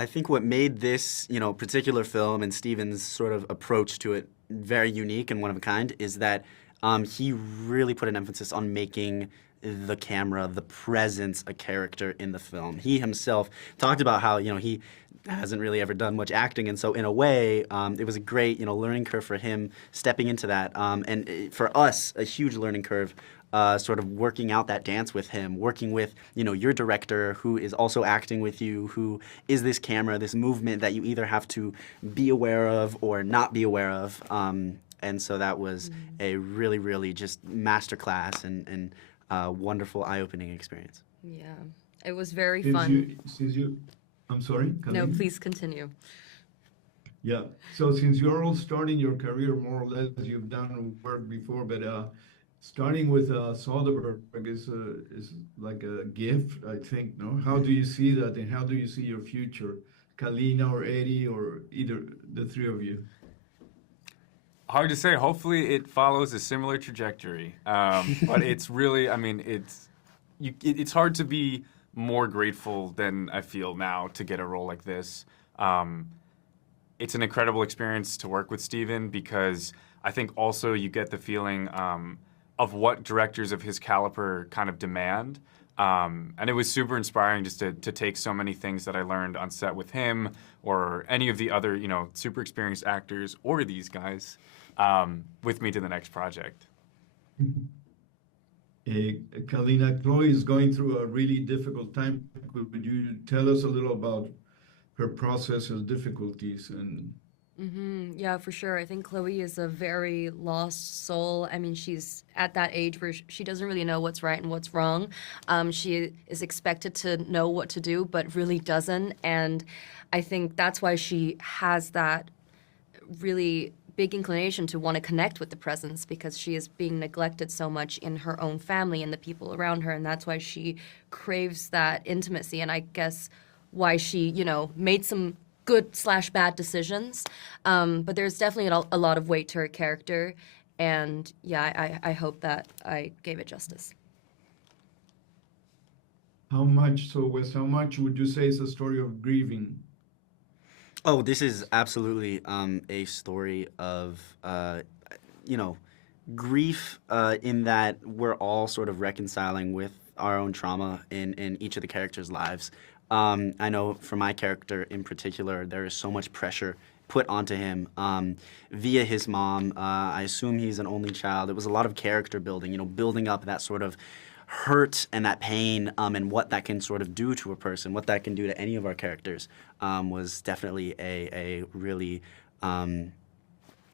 I think what made this, particular film and Steven's sort of approach to it very unique and one of a kind is that he really put an emphasis on making the camera, the presence, a character in the film. He himself talked about how, he hasn't really ever done much acting, and so in a way, it was a great, learning curve for him stepping into that, and for us, a huge learning curve. Sort of working out that dance with him, working with, your director who is also acting with you, who is this camera, this movement that you either have to be aware of or not be aware of. And so that was a really, really just masterclass and wonderful, eye-opening experience. Yeah, it was very fun. I'm sorry? No, please continue. Yeah, so since you're all starting your career more or less, you've done work before, but starting with Soderbergh is like a gift, I think, no? How do you see that, and how do you see your future? Callina or Eddy, or either the three of you? Hard to say. Hopefully it follows a similar trajectory. But it's really, it's hard to be more grateful than I feel now to get a role like this. It's an incredible experience to work with Steven, because I think also you get the feeling of what directors of his caliber kind of demand. And it was super inspiring just to take so many things that I learned on set with him or any of the other, super experienced actors or these guys with me to the next project. Callina, Chloe is going through a really difficult time. Could you tell us a little about her process and difficulties? And Yeah, for sure. I think Chloe is a very lost soul. I mean, she's at that age where she doesn't really know what's right and what's wrong. She is expected to know what to do, but really doesn't. And I think that's why she has that really big inclination to want to connect with the presence, because she is being neglected so much in her own family and the people around her. And that's why she craves that intimacy. And I guess why she, made some good/bad decisions, but there's definitely a lot of weight to her character, and yeah, I hope that I gave it justice. how much would you say is a story of grieving? Oh, this is absolutely a story of, grief in that we're all sort of reconciling with our own trauma in each of the characters' lives. I know for my character in particular, there is so much pressure put onto him via his mom. I assume he's an only child. It was a lot of character building, building up that sort of hurt and that pain and what that can sort of do to a person, what that can do to any of our characters, was definitely a really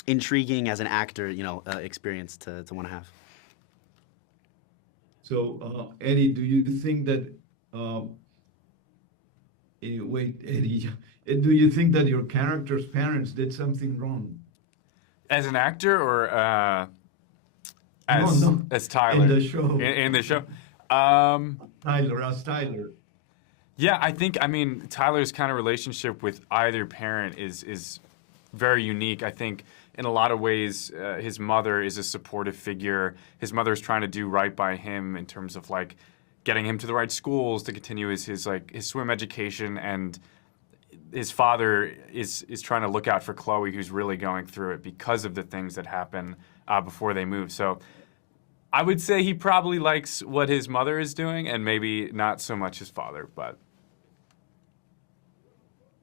intriguing as an actor, experience to want to have. So, Eddy, do you think that Eddy, do you think that your character's parents did something wrong? As an actor, or No. as Tyler? In the show. In the show. Tyler. Yeah, I think, Tyler's kind of relationship with either parent is very unique. I think in a lot of ways, his mother is a supportive figure. His mother's trying to do right by him in terms of getting him to the right schools to continue his swim education, and his father is trying to look out for Chloe, who's really going through it because of the things that happen before they move. So I would say he probably likes what his mother is doing and maybe not so much his father, but